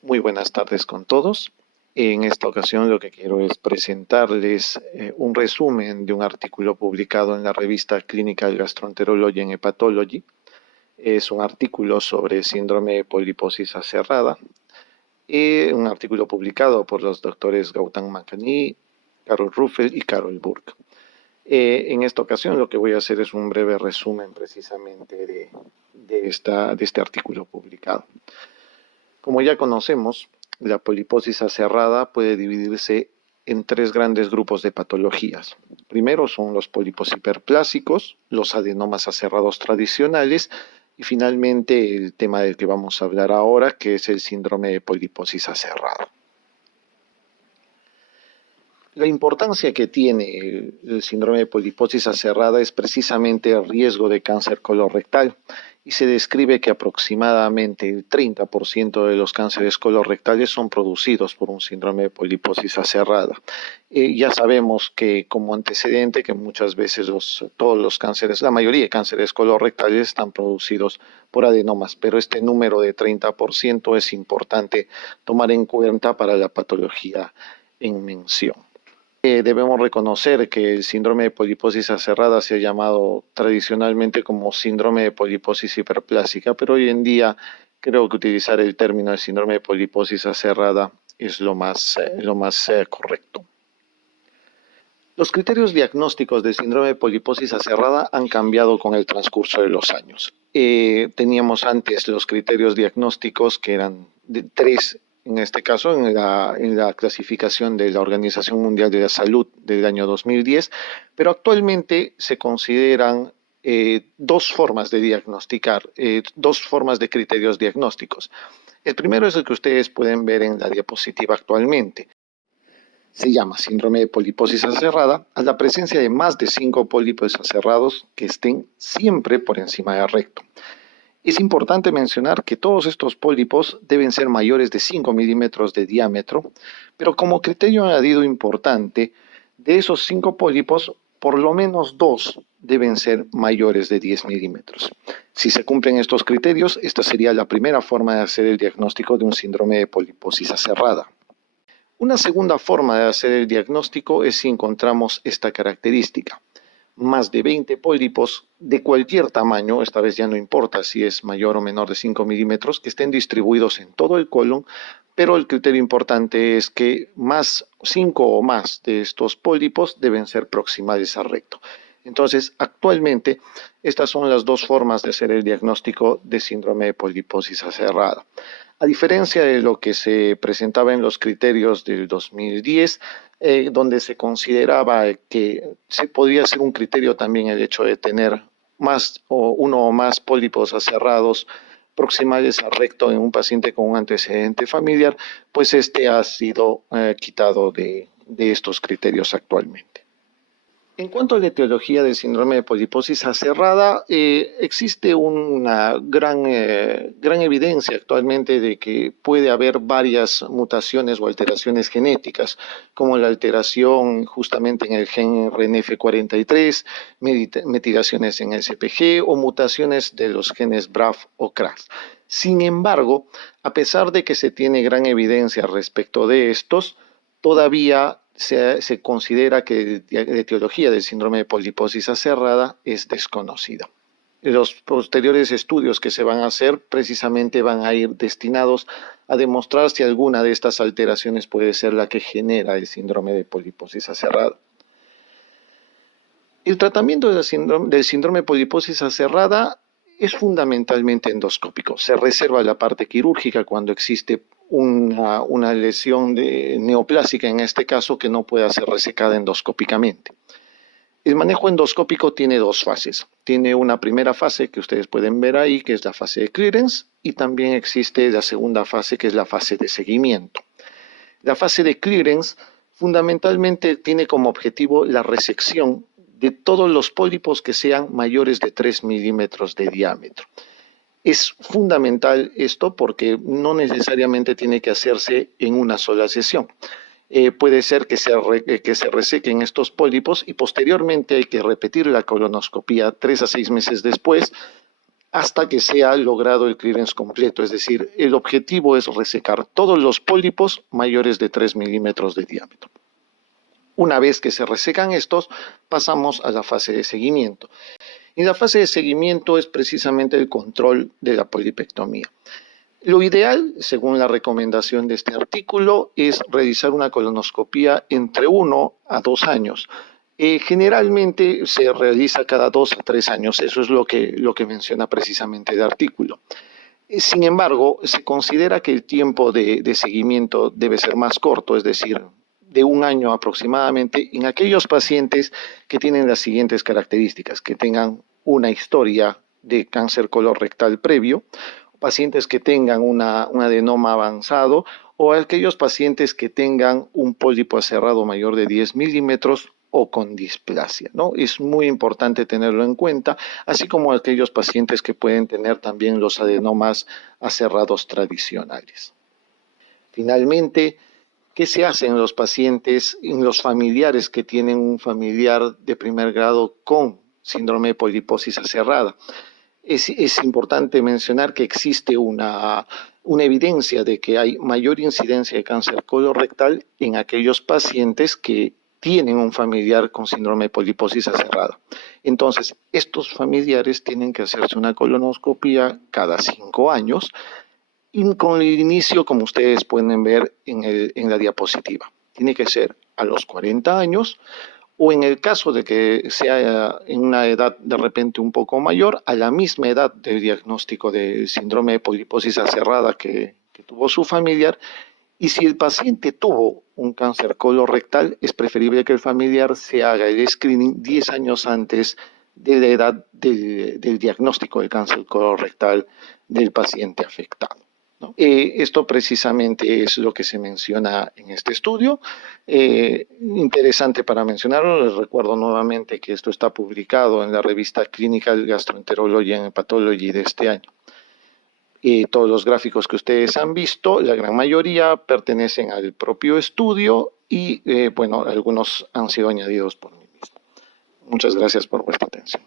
Muy buenas tardes con todos. En esta ocasión lo que quiero es presentarles un resumen de un artículo publicado en la revista Clinical Gastroenterology and Hepatology. Es un artículo sobre síndrome de poliposis aserrada. Un artículo publicado por los doctores Gautam Makhani, Carol Ruffel y Carol Burke. En esta ocasión lo que voy a hacer es un breve resumen precisamente de este artículo publicado. Como ya conocemos, la poliposis aserrada puede dividirse en tres grandes grupos de patologías. Primero son los pólipos hiperplásicos, los adenomas aserrados tradicionales y finalmente el tema del que vamos a hablar ahora, que es el síndrome de poliposis aserrada. La importancia que tiene el síndrome de poliposis aserrada es precisamente el riesgo de cáncer colorectal y se describe que aproximadamente el 30% de los cánceres colorectales son producidos por un síndrome de poliposis aserrada. Ya sabemos que como antecedente que muchas veces todos los cánceres, la mayoría de cánceres colorectales están producidos por adenomas, pero este número de 30% es importante tomar en cuenta para la patología en mención. Debemos reconocer que el síndrome de poliposis aserrada se ha llamado tradicionalmente como síndrome de poliposis hiperplásica, pero hoy en día creo que utilizar el término de síndrome de poliposis aserrada es lo más correcto. Los criterios diagnósticos del síndrome de poliposis aserrada han cambiado con el transcurso de los años. Teníamos antes los criterios diagnósticos que eran de tres. En este caso, en la clasificación de la Organización Mundial de la Salud del año 2010, pero actualmente se consideran dos formas de diagnosticar, dos formas de criterios diagnósticos. El primero es el que ustedes pueden ver en la diapositiva actualmente. Se llama síndrome de poliposis aserrada a la presencia de más de 5 pólipos aserrados que estén siempre por encima del recto. Es importante mencionar que todos estos pólipos deben ser mayores de 5 milímetros de diámetro, pero como criterio añadido importante, de esos 5 pólipos, por lo menos 2 deben ser mayores de 10 milímetros. Si se cumplen estos criterios, esta sería la primera forma de hacer el diagnóstico de un síndrome de poliposis aserrada. Una segunda forma de hacer el diagnóstico es si encontramos esta característica. Más de 20 pólipos de cualquier tamaño, esta vez ya no importa si es mayor o menor de 5 milímetros, que estén distribuidos en todo el colon, pero el criterio importante es que 5 o más de estos pólipos deben ser proximales al recto. Entonces, actualmente, estas son las dos formas de hacer el diagnóstico de síndrome de poliposis aserrada. A diferencia de lo que se presentaba en los criterios del 2010, donde se consideraba que se podía ser un criterio también el hecho de tener uno o más pólipos aserrados proximales al recto en un paciente con un antecedente familiar, pues este ha sido quitado de estos criterios actualmente. En cuanto a la etiología del síndrome de poliposis aserrada, existe una gran evidencia actualmente de que puede haber varias mutaciones o alteraciones genéticas, como la alteración justamente en el gen RNF43, metilaciones en el CPG o mutaciones de los genes BRAF o CRAF. Sin embargo, a pesar de que se tiene gran evidencia respecto de estos, todavía se considera que la etiología del síndrome de poliposis aserrada es desconocida. Los posteriores estudios que se van a hacer precisamente van a ir destinados a demostrar si alguna de estas alteraciones puede ser la que genera el síndrome de poliposis aserrada. El tratamiento del síndrome de poliposis aserrada es fundamentalmente endoscópico. Se reserva la parte quirúrgica cuando existe una lesión neoplásica, en este caso, que no pueda ser resecada endoscópicamente. El manejo endoscópico tiene dos fases. Tiene una primera fase que ustedes pueden ver ahí, que es la fase de clearance, y también existe la segunda fase, que es la fase de seguimiento. La fase de clearance fundamentalmente tiene como objetivo la resección de todos los pólipos que sean mayores de 3 milímetros de diámetro. Es fundamental esto porque no necesariamente tiene que hacerse en una sola sesión. Puede ser que se resequen estos pólipos y posteriormente hay que repetir la colonoscopía 3 a 6 meses después hasta que sea logrado el clearance completo. Es decir, el objetivo es resecar todos los pólipos mayores de 3 milímetros de diámetro. Una vez que se resecan estos, pasamos a la fase de seguimiento. Y la fase de seguimiento es precisamente el control de la polipectomía. Lo ideal, según la recomendación de este artículo, es realizar una colonoscopía entre 1 a 2 años. Generalmente se realiza cada 2 a 3 años, eso es lo que menciona precisamente el artículo. Sin embargo, se considera que el tiempo de seguimiento debe ser más corto, es decir, de 1 año aproximadamente, en aquellos pacientes que tienen las siguientes características: que tengan una historia de cáncer colorectal previo, pacientes que tengan un adenoma avanzado, o aquellos pacientes que tengan un pólipo aserrado mayor de 10 milímetros o con displasia, ¿no? Es muy importante tenerlo en cuenta, así como aquellos pacientes que pueden tener también los adenomas aserrados tradicionales. Finalmente, ¿qué se hace en los pacientes, en los familiares que tienen un familiar de primer grado con síndrome de poliposis aserrada? Es importante mencionar que existe una evidencia de que hay mayor incidencia de cáncer colorectal en aquellos pacientes que tienen un familiar con síndrome de poliposis aserrada. Entonces, estos familiares tienen que hacerse una colonoscopia cada 5 años, y con el inicio, como ustedes pueden ver en la diapositiva. Tiene que ser a los 40 años, o en el caso de que sea en una edad de repente un poco mayor, a la misma edad del diagnóstico del síndrome de poliposis aserrada que tuvo su familiar. Y si el paciente tuvo un cáncer colorectal, es preferible que el familiar se haga el screening 10 años antes de la edad del diagnóstico de cáncer colorectal del paciente afectado, ¿no? Esto precisamente es lo que se menciona en este estudio. Interesante para mencionarlo, les recuerdo nuevamente que esto está publicado en la revista Clinical Gastroenterology and Pathology de este año. Todos los gráficos que ustedes han visto, la gran mayoría pertenecen al propio estudio y, bueno, algunos han sido añadidos por mí mismo. Muchas gracias por vuestra atención.